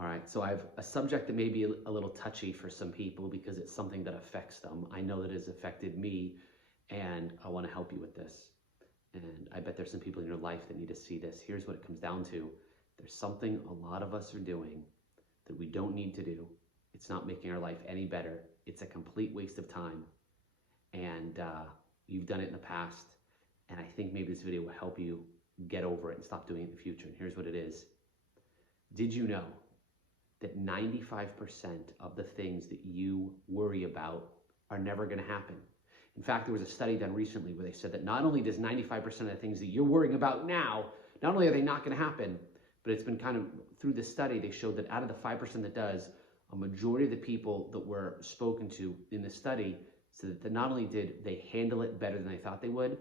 All right, so I have a subject that may be a little touchy for some people because it's something that affects them. I know that it has affected me, and I want to help you with this. And I bet there's some people in your life that need to see this. Here's what it comes down to. There's something a lot of us are doing that we don't need to do. It's not making our life any better. It's a complete waste of time. And you've done it in the past. And I think maybe this video will help you get over it and stop doing it in the future. And here's what it is. Did you know that 95% of the things that you worry about are never going to happen? In fact, there was a study done recently where they said that not only does 95% of the things that you're worrying about now, not only are they not going to happen, but it's been kind of, through this study, they showed that out of the 5% that does, a majority of the people that were spoken to in the study said that not only did they handle it better than they thought they would,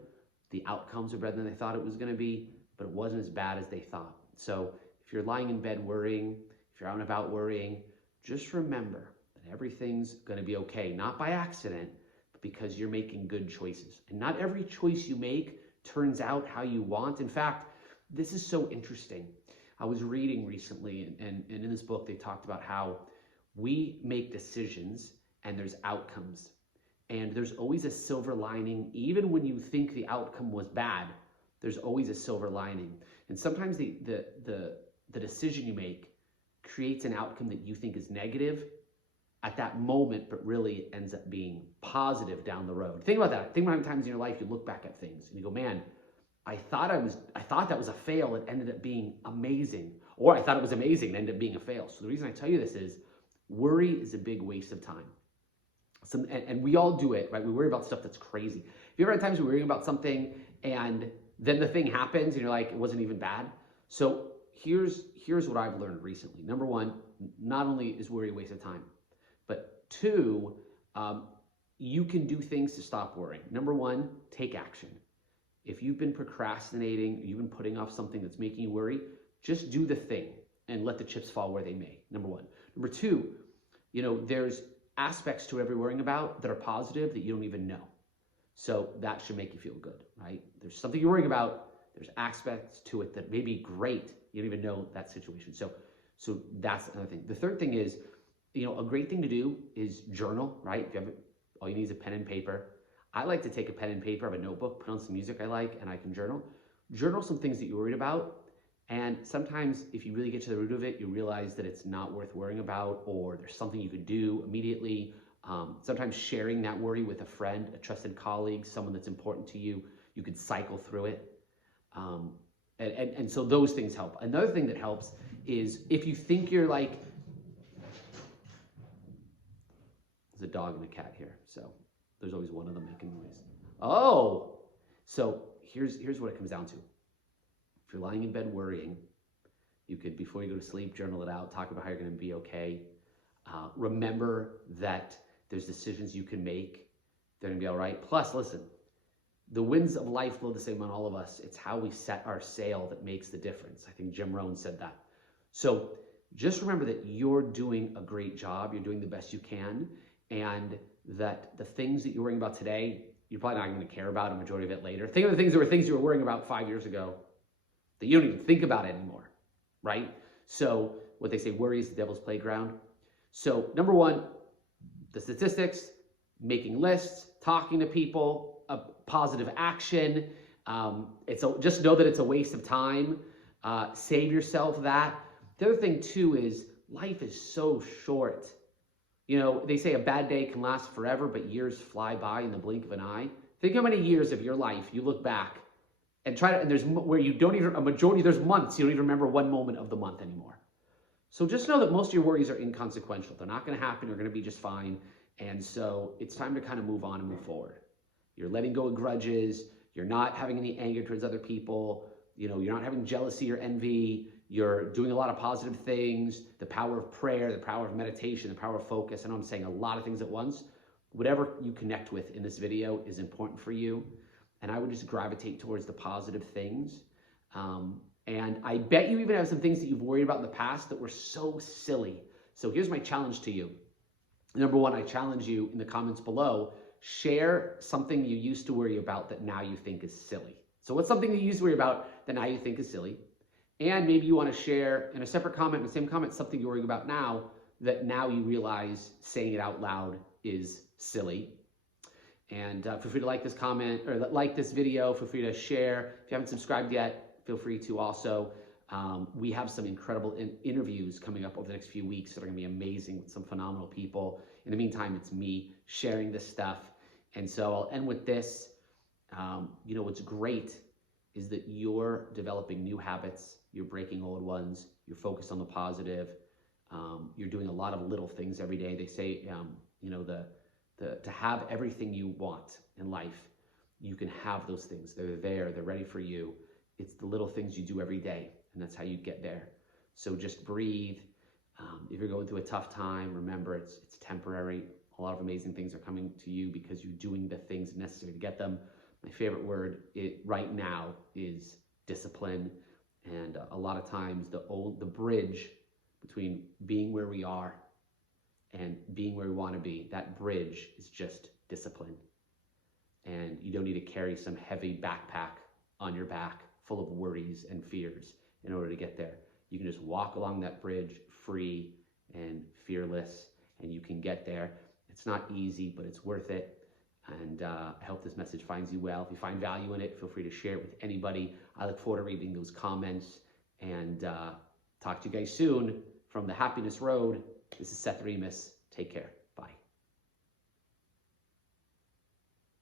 the outcomes are better than they thought it was going to be, but it wasn't as bad as they thought. So if you're lying in bed worrying, if you're out and about worrying, just remember that everything's going to be okay, not by accident, but because you're making good choices. And not every choice you make turns out how you want. In fact, this is so interesting. I was reading recently, and in this book, they talked about how we make decisions and there's outcomes. And there's always a silver lining. Even when you think the outcome was bad, there's always a silver lining. And sometimes the decision you make creates an outcome that you think is negative at that moment, but really ends up being positive down the road. Think about that. Think about how many times in your life you look back at things and you go, man, I thought that was a fail. It ended up being amazing. Or I thought it was amazing. It ended up being a fail. So the reason I tell you this is worry is a big waste of time. And we all do it, right? We worry about stuff that's crazy. Have you ever had times you're worrying about something and then the thing happens and you're like, it wasn't even bad? So here's what I've learned recently. Number one, not only is worry a waste of time, but two, you can do things to stop worrying. Number one, take action. If you've been procrastinating, you've been putting off something that's making you worry, just do the thing and let the chips fall where they may, number one. Number two, there's aspects to every worrying about that are positive that you don't even know. So that should make you feel good, right? There's something you're worrying about. There's aspects to it that may be great. You don't even know that situation. So that's another thing. The third thing is, a great thing to do is journal, right? If you have all you need is a pen and paper. I like to take a pen and paper, have a notebook, put on some music I like, and I can journal. Journal some things that you're worried about. And sometimes if you really get to the root of it, you realize that it's not worth worrying about, or there's something you could do immediately. Sometimes sharing that worry with a friend, a trusted colleague, someone that's important to you, you could cycle through it. And so those things help. Another thing that helps is if you think you're like, there's a dog and a cat here, so there's always one of them making noise. Oh, so here's what it comes down to. If you're lying in bed worrying, you could, before you go to sleep, journal it out, talk about how you're going to be okay. Remember that there's decisions you can make. They're going to be all right. Plus, listen, the winds of life blow the same on all of us. It's how we set our sail that makes the difference. I think Jim Rohn said that. So just remember that you're doing a great job. You're doing the best you can. And that the things that you're worrying about today, you're probably not going to care about a majority of it later. Think of the things that were things you were worrying about 5 years ago that you don't even think about anymore, right? So what they say, worry is the devil's playground. So number one, the statistics, making lists, talking to people, a positive action. Just know that it's a waste of time. Save yourself that. The other thing too is life is so short. They say a bad day can last forever, but years fly by in the blink of an eye. Think how many years of your life you look back and there's where you don't even, there's months you don't even remember one moment of the month anymore. So just know that most of your worries are inconsequential. They're not going to happen. You're going to be just fine. And so it's time to kind of move on and move forward. You're letting go of grudges. You're not having any anger towards other people. You're not having jealousy or envy. You're doing a lot of positive things, the power of prayer, the power of meditation, the power of focus. I know I'm saying a lot of things at once. Whatever you connect with in this video is important for you. And I would just gravitate towards the positive things. And I bet you even have some things that you've worried about in the past that were so silly. So here's my challenge to you. Number one, I challenge you in the comments below, share something you used to worry about that now you think is silly. So what's something you used to worry about that now you think is silly? And maybe you want to share in a separate comment, in the same comment, something you're worrying about now that now you realize saying it out loud is silly. And feel free to like this comment or like this video. Feel free to share. If you haven't subscribed yet, feel free to also. We have some incredible interviews coming up over the next few weeks that are going to be amazing with some phenomenal people. In the meantime, it's me sharing this stuff. And so I'll end with this. What's great is that you're developing new habits. You're breaking old ones. You're focused on the positive. You're doing a lot of little things every day. They say, to have everything you want in life, you can have those things. They're there. They're ready for you. It's the little things you do every day, and that's how you get there. So just breathe. If you're going through a tough time, remember it's temporary. A lot of amazing things are coming to you because you're doing the things necessary to get them. My favorite word right now is discipline. And a lot of times the bridge between being where we are and being where we want to be, that bridge is just discipline. And you don't need to carry some heavy backpack on your back full of worries and fears in order to get there. You can just walk along that bridge free and fearless, and you can get there. It's not easy, but it's worth it. And I hope this message finds you well. If you find value in it, feel free to share it with anybody. I look forward to reading those comments, and talk to you guys soon from the Happiness Road. This is Seth Remus. Take care.